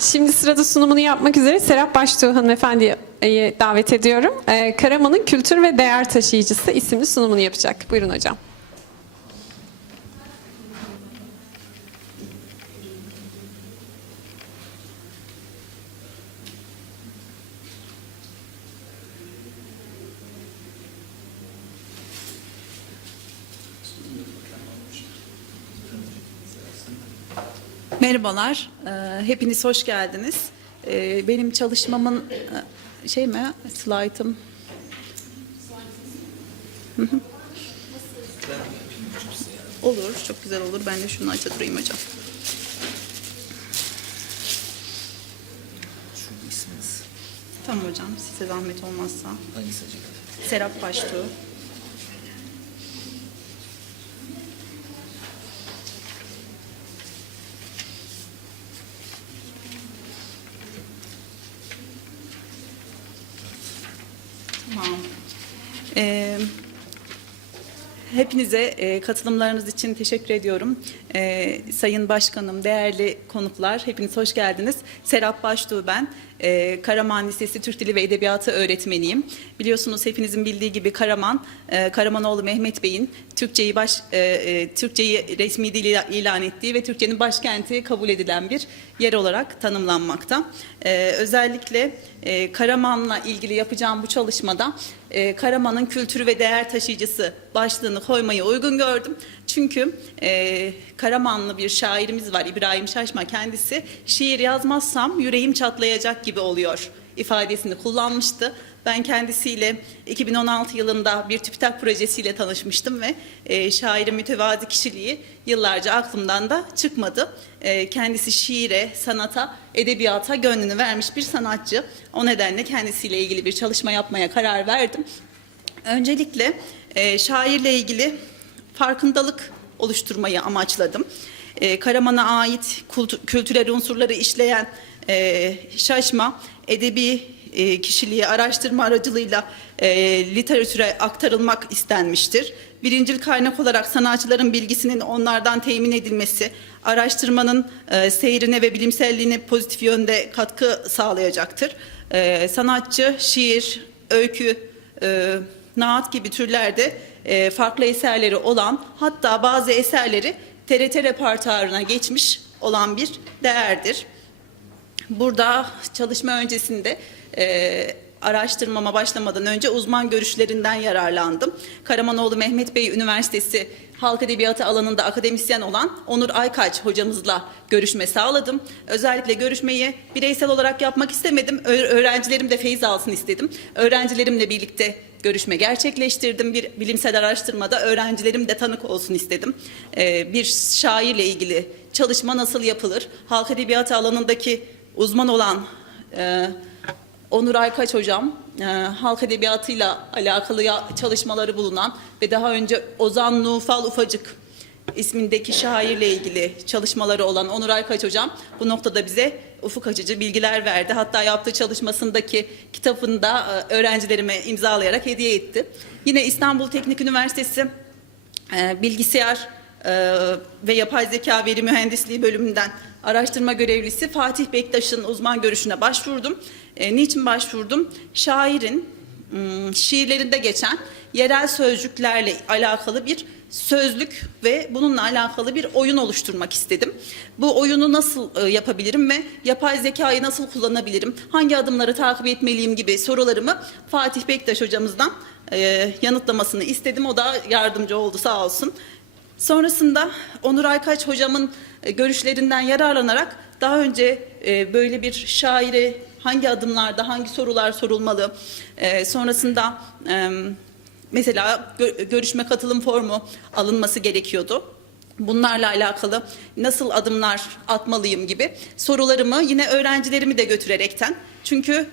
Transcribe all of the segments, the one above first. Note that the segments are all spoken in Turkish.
Şimdi sırada sunumunu yapmak üzere Serap Baştuğ hanımefendiyi davet ediyorum. Ee, Karaman'ın kültür ve değer taşıyıcısı isimli sunumunu yapacak. Buyurun hocam. Merhabalar, ee, hepiniz hoş geldiniz. Ee, Benim çalışmamın e, şey mi, slaytım? Olur, çok güzel olur. Ben de şunu aça durayım hocam. Şu isminiz Tamam hocam, size zahmet olmazsa. hangisi acaba? Serap Baştuğ. Tamam. Ee, hepinize e, katılımlarınız için teşekkür ediyorum. Ee, Sayın Başkanım, değerli konuklar, hepiniz hoş geldiniz. Serap Baştuğ ben. Ee, Karaman Lisesi Türk Dili ve Edebiyatı öğretmeniyim. Biliyorsunuz hepinizin bildiği gibi Karaman, e, Karamanoğlu Mehmet Bey'in Türkçeyi baş e, e, Türkçeyi resmi dil ila- ilan ettiği ve Türkiye'nin başkenti kabul edilen bir yer olarak tanımlanmakta. Ee, özellikle e, Karaman'la ilgili yapacağım bu çalışmada e, Karaman'ın kültürü ve değer taşıyıcısı başlığını koymayı uygun gördüm. Çünkü e, Karamanlı bir şairimiz var İbrahim Şaşma kendisi şiir yazmazsam yüreğim çatlayacak gibi oluyor ifadesini kullanmıştı. Ben kendisiyle 2016 yılında bir TÜBİTAK projesiyle tanışmıştım ve e, şairin mütevazi kişiliği yıllarca aklımdan da çıkmadı. E, kendisi şiire, sanata, edebiyata gönlünü vermiş bir sanatçı. O nedenle kendisiyle ilgili bir çalışma yapmaya karar verdim. Öncelikle e, şairle ilgili farkındalık oluşturmayı amaçladım. E, Karaman'a ait kültürel unsurları işleyen e, Şaşma edebi e, kişiliği araştırma aracılığıyla e, literatüre aktarılmak istenmiştir. Birincil kaynak olarak sanatçıların bilgisinin onlardan temin edilmesi, araştırmanın e, seyrine ve bilimselliğine pozitif yönde katkı sağlayacaktır. E, sanatçı, şiir, öykü, e, naat gibi türlerde e, farklı eserleri olan hatta bazı eserleri TRT repertuarına geçmiş olan bir değerdir. Burada çalışma öncesinde e, araştırmama başlamadan önce uzman görüşlerinden yararlandım. Karamanoğlu Mehmet Bey Üniversitesi Halk Edebiyatı alanında akademisyen olan Onur Aykaç hocamızla görüşme sağladım. Özellikle görüşmeyi bireysel olarak yapmak istemedim. Ö- öğrencilerim de feyiz alsın istedim. Öğrencilerimle birlikte görüşme gerçekleştirdim. Bir bilimsel araştırmada öğrencilerim de tanık olsun istedim. Ee, bir şairle ilgili çalışma nasıl yapılır? Halk edebiyatı alanındaki uzman olan e, Onur Aykaç hocam, e, halk edebiyatıyla alakalı çalışmaları bulunan ve daha önce Ozan Nufal Ufacık ismindeki şairle ilgili çalışmaları olan Onur Aykaç hocam bu noktada bize ufuk açıcı bilgiler verdi. Hatta yaptığı çalışmasındaki kitabını da e, öğrencilerime imzalayarak hediye etti. Yine İstanbul Teknik Üniversitesi e, bilgisayar e, ve yapay zeka veri mühendisliği bölümünden araştırma görevlisi Fatih Bektaş'ın uzman görüşüne başvurdum. E, niçin başvurdum? Şairin m, şiirlerinde geçen yerel sözcüklerle alakalı bir sözlük ve bununla alakalı bir oyun oluşturmak istedim. Bu oyunu nasıl e, yapabilirim ve yapay zekayı nasıl kullanabilirim? Hangi adımları takip etmeliyim gibi sorularımı Fatih Bektaş hocamızdan yanıtlamasını istedim. O da yardımcı oldu sağ olsun. Sonrasında Onur Aykaç hocamın e, görüşlerinden yararlanarak daha önce e, böyle bir şaire hangi adımlarda hangi sorular sorulmalı, e, sonrasında mesela gö- görüşme katılım formu alınması gerekiyordu. Bunlarla alakalı nasıl adımlar atmalıyım gibi sorularımı yine öğrencilerimi de götürerekten çünkü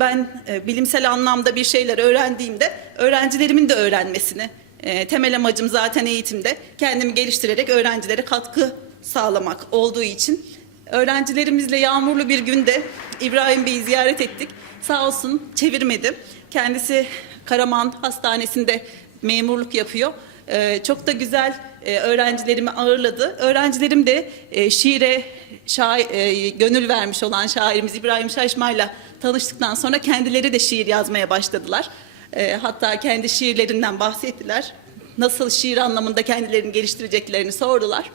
ben bilimsel anlamda bir şeyler öğrendiğimde öğrencilerimin de öğrenmesini e, temel amacım zaten eğitimde kendimi geliştirerek öğrencilere katkı sağlamak olduğu için öğrencilerimizle yağmurlu bir günde İbrahim Bey'i ziyaret ettik. Sağ olsun çevirmedi. Kendisi Karaman Hastanesi'nde memurluk yapıyor. Ee, çok da güzel e, öğrencilerimi ağırladı. Öğrencilerim de e, şiire şair, e, gönül vermiş olan şairimiz İbrahim Şaşmay'la tanıştıktan sonra kendileri de şiir yazmaya başladılar. E, hatta kendi şiirlerinden bahsettiler. Nasıl şiir anlamında kendilerini geliştireceklerini sordular.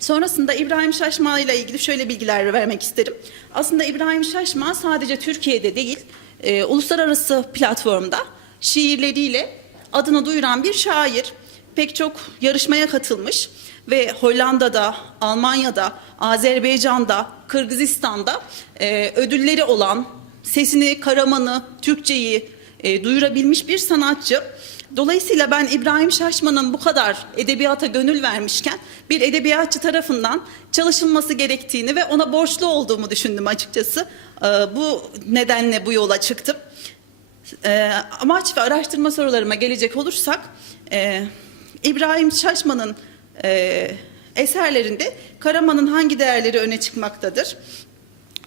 Sonrasında İbrahim Şaşma ile ilgili şöyle bilgiler vermek isterim. Aslında İbrahim Şaşma sadece Türkiye'de değil, e, uluslararası platformda şiirleriyle adını duyuran bir şair. Pek çok yarışmaya katılmış ve Hollanda'da, Almanya'da, Azerbaycan'da, Kırgızistan'da e, ödülleri olan, sesini, karamanı, Türkçeyi e, duyurabilmiş bir sanatçı. Dolayısıyla ben İbrahim Şaşman'ın bu kadar edebiyata gönül vermişken bir edebiyatçı tarafından çalışılması gerektiğini ve ona borçlu olduğumu düşündüm açıkçası. Ee, Bu nedenle bu yola çıktım. Ee, Amaç ve araştırma sorularıma gelecek olursak e, İbrahim Şaşman'ın e, eserlerinde Karaman'ın hangi değerleri öne çıkmaktadır?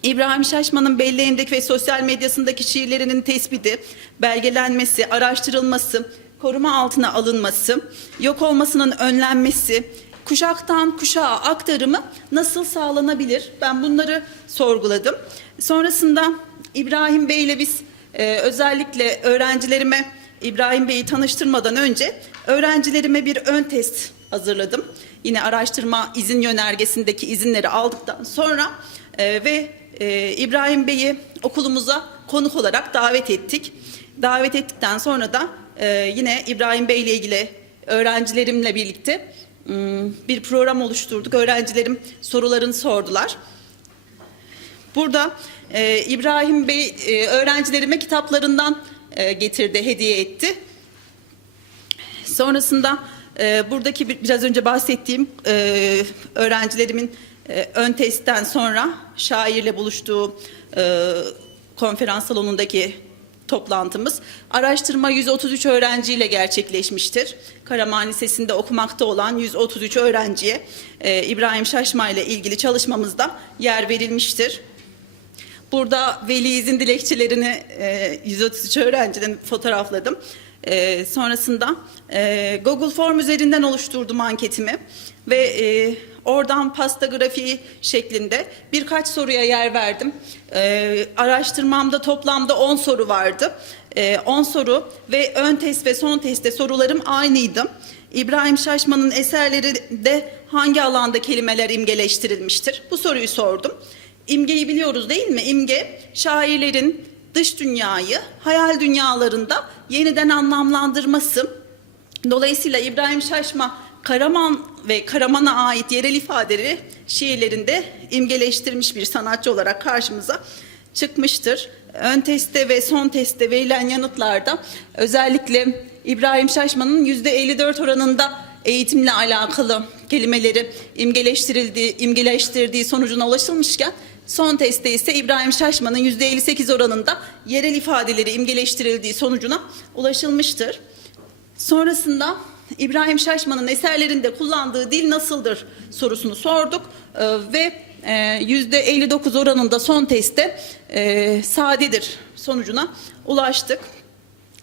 İbrahim Şaşman'ın belleğindeki ve sosyal medyasındaki şiirlerinin tespiti, belgelenmesi, araştırılması, koruma altına alınması, yok olmasının önlenmesi, kuşaktan kuşağa aktarımı nasıl sağlanabilir? Ben bunları sorguladım. Sonrasında İbrahim Bey ile biz e, özellikle öğrencilerime İbrahim Bey'i tanıştırmadan önce öğrencilerime bir ön test hazırladım. Yine araştırma izin yönergesindeki izinleri aldıktan sonra e, ve e, İbrahim Bey'i okulumuza konuk olarak davet ettik. Davet ettikten sonra da e, yine İbrahim Bey ile ilgili öğrencilerimle birlikte m, bir program oluşturduk. Öğrencilerim sorularını sordular. Burada e, İbrahim Bey e, öğrencilerime kitaplarından getirdi, hediye etti. Sonrasında buradaki bir- biraz önce bahsettiğim e, öğrencilerimin e, ön testten sonra şairle buluştuğu e, konferans salonundaki toplantımız araştırma 133 öğrenciyle gerçekleşmiştir. Karaman Lisesi'nde okumakta olan 133 öğrenciye e, İbrahim Şaşma ile ilgili çalışmamızda yer verilmiştir. Burada veli izin dilekçelerini e, 133 öğrenciden fotoğrafladım. E, sonrasında e, Google Form üzerinden oluşturdum anketimi ve e, oradan pasta grafiği şeklinde birkaç soruya yer verdim. E, araştırmamda toplamda 10 soru vardı. E, 10 soru ve ön test ve son testte sorularım aynıydı. İbrahim Şaşman'ın eserlerinde hangi alanda kelimeler imgeleştirilmiştir? Bu soruyu sordum. İmgeyi biliyoruz değil mi? İmge şairlerin dış dünyayı hayal dünyalarında yeniden anlamlandırması. Dolayısıyla İbrahim Şaşma Karaman ve Karaman'a ait yerel ifadeleri şiirlerinde imgeleştirmiş bir sanatçı olarak karşımıza çıkmıştır. Ön testte ve son testte verilen yanıtlarda özellikle İbrahim Şaşman'ın %54 oranında eğitimle alakalı kelimeleri imgeleştirildiği, imgeleştirdiği sonucuna ulaşılmışken son testte ise İbrahim Şaşman'ın %58 oranında yerel ifadeleri imgeleştirildiği sonucuna ulaşılmıştır. Sonrasında İbrahim Şaşman'ın eserlerinde kullandığı dil nasıldır sorusunu sorduk Ee, ve e, %59 oranında son testte e, sadedir sonucuna ulaştık.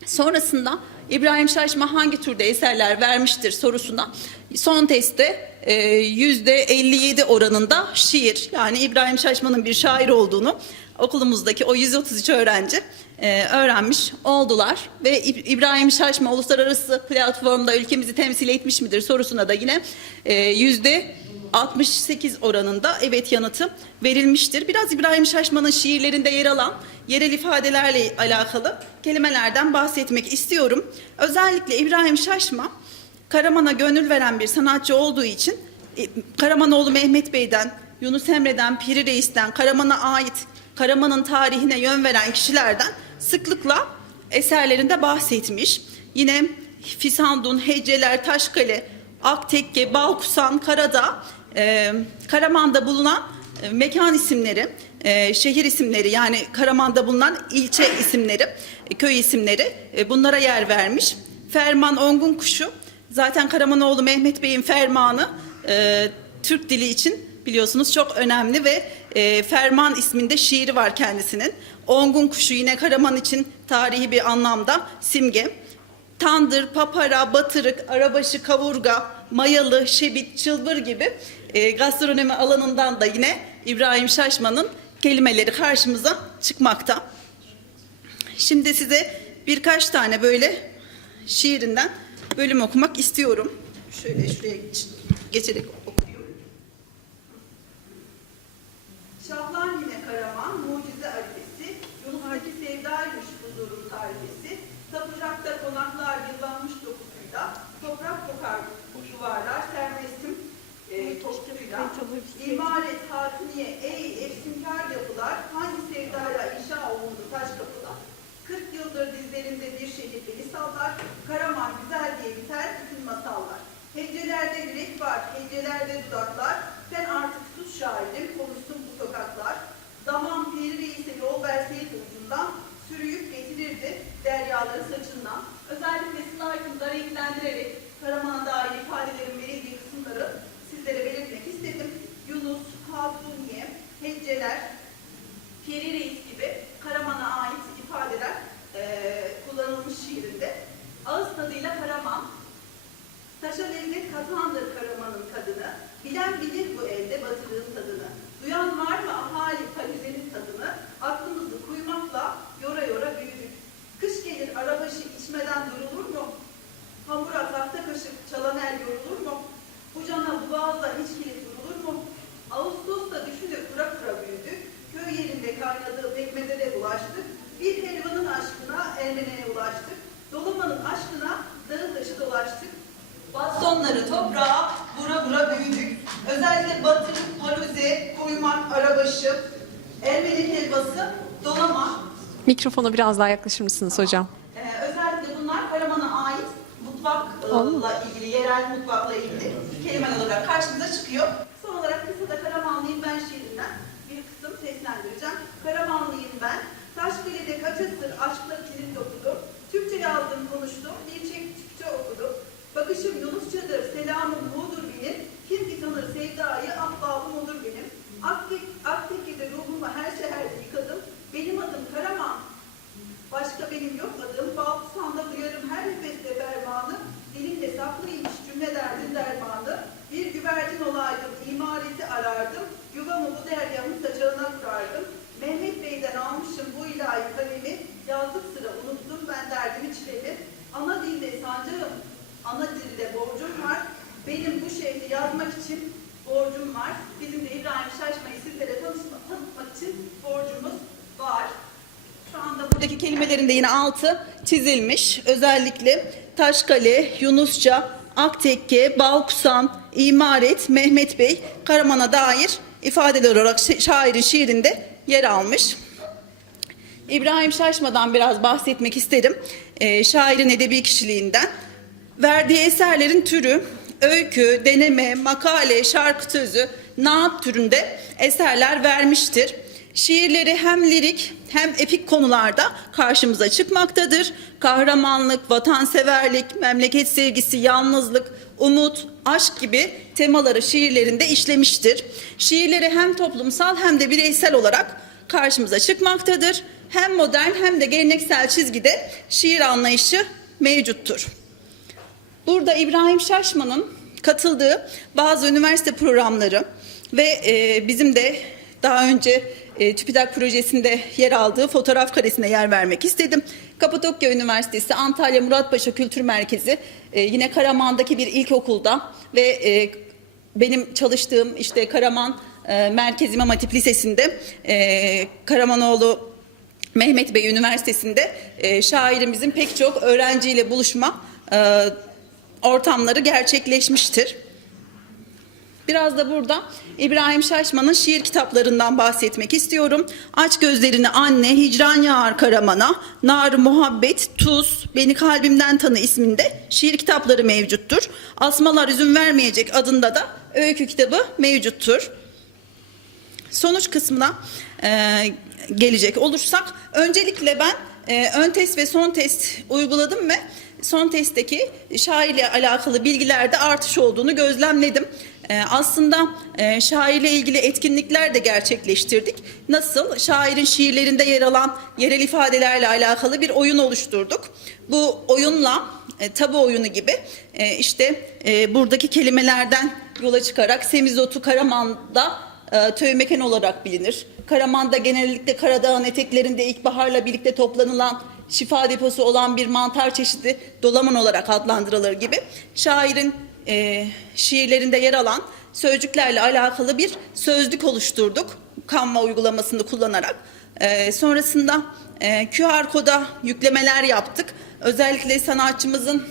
Sonrasında İbrahim Şaşma hangi türde eserler vermiştir sorusuna son testte e, %57 oranında şiir yani İbrahim Şaşma'nın bir şair olduğunu okulumuzdaki o 133 öğrenci e, öğrenmiş oldular ve İb- İbrahim Şaşma uluslararası platformda ülkemizi temsil etmiş midir sorusuna da yine e, yüzde 68 oranında evet yanıtı verilmiştir. Biraz İbrahim Şaşman'ın şiirlerinde yer alan yerel ifadelerle alakalı kelimelerden bahsetmek istiyorum. Özellikle İbrahim Şaşma Karaman'a gönül veren bir sanatçı olduğu için e, Karamanoğlu Mehmet Bey'den, Yunus Emre'den, Piri Reis'ten, Karaman'a ait Karaman'ın tarihine yön veren kişilerden sıklıkla eserlerinde bahsetmiş. Yine Fisandun, Heceler, Taşkale, Aktekke, Balkusan, Karadağ, e, Karaman'da bulunan e, mekan isimleri, e, şehir isimleri yani Karaman'da bulunan ilçe isimleri, e, köy isimleri e, bunlara yer vermiş. Ferman Ongun Kuşu zaten Karamanoğlu Mehmet Bey'in fermanı e, Türk dili için biliyorsunuz çok önemli ve e, Ferman isminde şiiri var kendisinin. Ongun Kuşu yine Karaman için tarihi bir anlamda simge. Tandır, papara, batırık, arabaşı, kavurga, mayalı, şebit, çılbır gibi e, gastronomi alanından da yine İbrahim Şaşman'ın kelimeleri karşımıza çıkmakta. Şimdi size birkaç tane böyle şiirinden bölüm okumak istiyorum. Şöyle şuraya geç- geçerek Şahlan yine Karaman, mucize arifesi, Yunus'taki sevdaymış huzurun tarifesi, tapacakta konaklar yıllanmış dokusuyla, toprak kokar duvarlar, serbestim e, topçuyla, imar et hatuniye, ey efsinkar yapılar, hangi sevdayla inşa olundu taş kapılar, 40 yıldır dizlerimde bir şehir beni sallar, Karaman güzel diye biter bütün masallar. Hecelerde yürek var, hecelerde dudaklar, sen artık sus şairim. Zaman piri reise yol verseydi ucundan, sürüyüp getirirdi deryaları saçından. Özellikle slaytımda renklendirerek Karaman'a dair ifadelerin verildiği kısımları sizlere belirtmek istedim. Yunus, Hatuniye, Hecceler, Piri Reis Bastonları toprağa vura vura büyüdük. Özellikle batı, paluze, kuymak, arabaşı, Ermeni helvası, dolama. Mikrofona biraz daha yaklaşır mısınız hocam? Ee, özellikle bunlar Karaman'a ait mutfakla ilgili, yerel mutfakla ilgili kelimeler olarak karşımıza çıkıyor. Son olarak kısa da Karamanlıyım ben şiirinden bir kısım seslendireceğim. Karamanlıyım ben, Taşkale'de kaç asır aşkla kilit dokudum. Türkçe yazdım konuştum, bir. Bakışım Yunusçadır, selamım budur benim. Kim ki tanır sevdayı, ahbabım olur benim. Aktek, 4'teki kelimelerin de yine altı çizilmiş. Özellikle Taşkale, Yunusça, Aktekke, Bağkusan, İmaret, Mehmet Bey, Karaman'a dair ifadeler olarak şairin şiirinde yer almış. İbrahim Şaşma'dan biraz bahsetmek isterim. E, şairin edebi kişiliğinden. Verdiği eserlerin türü, öykü, deneme, makale, şarkı sözü, naat türünde eserler vermiştir. Şiirleri hem lirik hem epik konularda karşımıza çıkmaktadır. Kahramanlık, vatanseverlik, memleket sevgisi, yalnızlık, umut, aşk gibi temaları şiirlerinde işlemiştir. Şiirleri hem toplumsal hem de bireysel olarak karşımıza çıkmaktadır. Hem modern hem de geleneksel çizgide şiir anlayışı mevcuttur. Burada İbrahim Şaşman'ın katıldığı bazı üniversite programları ve e, bizim de daha önce e, TÜBİTAK projesinde yer aldığı fotoğraf karesine yer vermek istedim. Kapadokya Üniversitesi, Antalya Muratpaşa Kültür Merkezi, e, yine Karaman'daki bir ilkokulda ve e, benim çalıştığım işte Karaman e, Merkez İmam Hatip Lisesi'nde e, Karamanoğlu Mehmet Bey Üniversitesi'nde e, şairimizin pek çok öğrenciyle buluşma e, ortamları gerçekleşmiştir. Biraz da burada İbrahim Şaşman'ın şiir kitaplarından bahsetmek istiyorum. Aç gözlerini anne, hicran yağar karamana, nar muhabbet, tuz, beni kalbimden tanı isminde şiir kitapları mevcuttur. Asmalar üzüm vermeyecek adında da öykü kitabı mevcuttur. Sonuç kısmına e, gelecek olursak öncelikle ben e, ön test ve son test uyguladım ve son testteki şairle alakalı bilgilerde artış olduğunu gözlemledim. Ee, aslında e, şairle ilgili etkinlikler de gerçekleştirdik. Nasıl? Şairin şiirlerinde yer alan yerel ifadelerle alakalı bir oyun oluşturduk. Bu oyunla e, tabu oyunu gibi e, işte buradaki kelimelerden yola çıkarak semizotu Karaman'da tövmeken olarak bilinir. Karaman'da genellikle Karadağ'ın eteklerinde ilkbaharla birlikte toplanılan şifa deposu olan bir mantar çeşidi dolaman olarak adlandırılır gibi. Şairin e, şiirlerinde yer alan sözcüklerle alakalı bir sözlük oluşturduk. Canva uygulamasını kullanarak. E, sonrasında e, QR koda yüklemeler yaptık. Özellikle sanatçımızın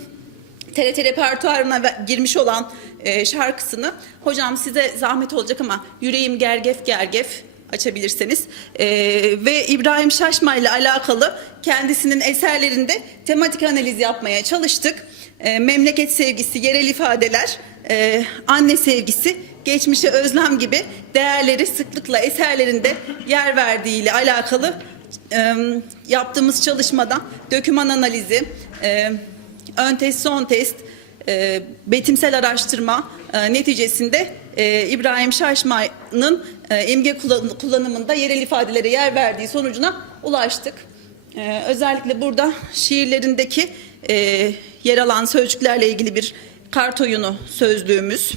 TRT repertuarına girmiş olan e, şarkısını hocam size zahmet olacak ama yüreğim gergef gergef açabilirseniz E, ve İbrahim Şaşma ile alakalı kendisinin eserlerinde tematik analiz yapmaya çalıştık. E, memleket sevgisi, yerel ifadeler, e, anne sevgisi, geçmişe özlem gibi değerleri sıklıkla eserlerinde yer verdiği ile alakalı e, yaptığımız çalışmada döküman analizi, e, ön test, son test, e, betimsel araştırma e, neticesinde e, İbrahim Şaşmay'ın e, imge kullan- kullanımında yerel ifadelere yer verdiği sonucuna ulaştık. E, özellikle burada şiirlerindeki e, yer alan sözcüklerle ilgili bir kart oyunu sözlüğümüz.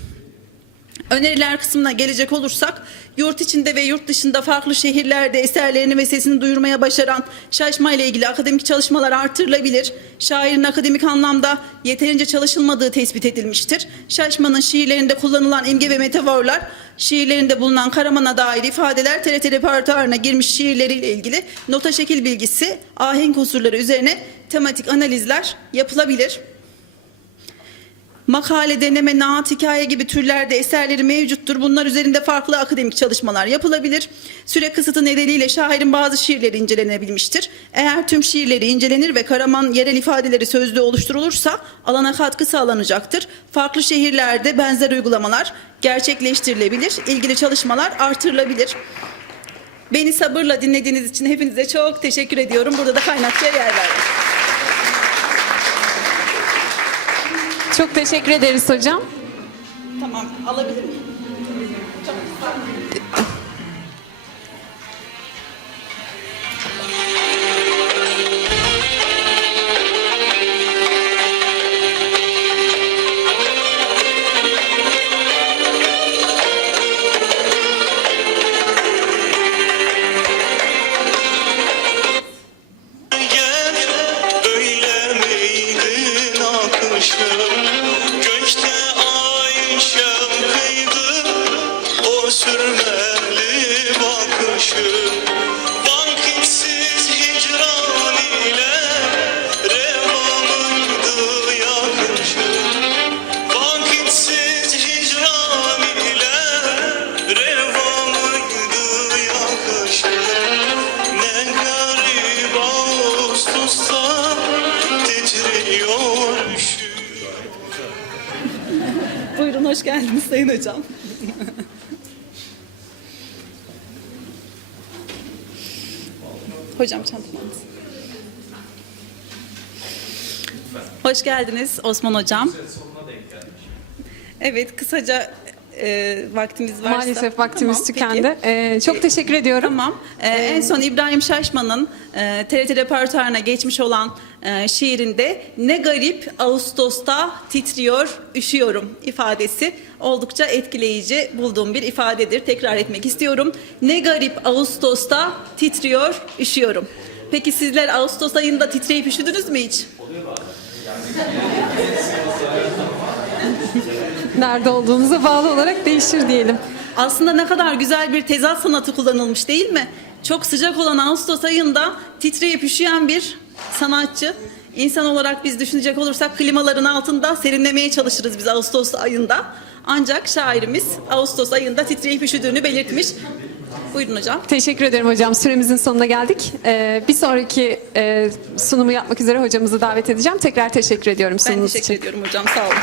Öneriler kısmına gelecek olursak, yurt içinde ve yurt dışında farklı şehirlerde eserlerini ve sesini duyurmaya başaran Şaşma ile ilgili akademik çalışmalar artırılabilir. Şairin akademik anlamda yeterince çalışılmadığı tespit edilmiştir. Şaşma'nın şiirlerinde kullanılan imge ve metaforlar, şiirlerinde bulunan Karaman'a dair ifadeler TRT repertuarına girmiş şiirleriyle ilgili nota şekil bilgisi, ahenk unsurları üzerine tematik analizler yapılabilir. Makale, deneme, naat, hikaye gibi türlerde eserleri mevcuttur. Bunlar üzerinde farklı akademik çalışmalar yapılabilir. Süre kısıtı nedeniyle şairin bazı şiirleri incelenebilmiştir. Eğer tüm şiirleri incelenir ve Karaman yerel ifadeleri sözlüğü oluşturulursa alana katkı sağlanacaktır. Farklı şehirlerde benzer uygulamalar gerçekleştirilebilir. İlgili çalışmalar artırılabilir. Beni sabırla dinlediğiniz için hepinize çok teşekkür ediyorum. Burada da kaynakçıya yer verdim. Çok teşekkür ederiz hocam. Tamam, alabilir miyim? Buyurun hoş geldiniz Sayın Hocam. Hocam çantamanız. Hoş geldiniz Osman Hocam. Evet kısaca e, vaktimiz varsa. Maalesef vaktimiz Tamam, tükendi. Ee, çok teşekkür ediyorum. Tamam. Ee, en son İbrahim Şaşman'ın e, TRT repertuarına geçmiş olan e, şiirinde ne garip Ağustos'ta titriyor, üşüyorum ifadesi oldukça etkileyici bulduğum bir ifadedir. Tekrar etmek istiyorum. Ne garip Ağustos'ta titriyor, üşüyorum. Peki sizler Ağustos ayında titreyip üşüdünüz mü hiç? Nerede olduğumuza bağlı olarak değişir diyelim. Aslında ne kadar güzel bir tezat sanatı kullanılmış değil mi? Çok sıcak olan Ağustos ayında titreyip üşüyen bir sanatçı. İnsan olarak biz düşünecek olursak klimaların altında serinlemeye çalışırız biz Ağustos ayında. Ancak şairimiz Ağustos ayında titreyip üşüdüğünü belirtmiş. Buyurun hocam. Teşekkür ederim hocam. Süremizin sonuna geldik. Ee, bir sonraki e, sunumu yapmak üzere hocamızı davet edeceğim. Tekrar teşekkür ediyorum Ben sunumunuz teşekkür için. ediyorum hocam. Sağ olun.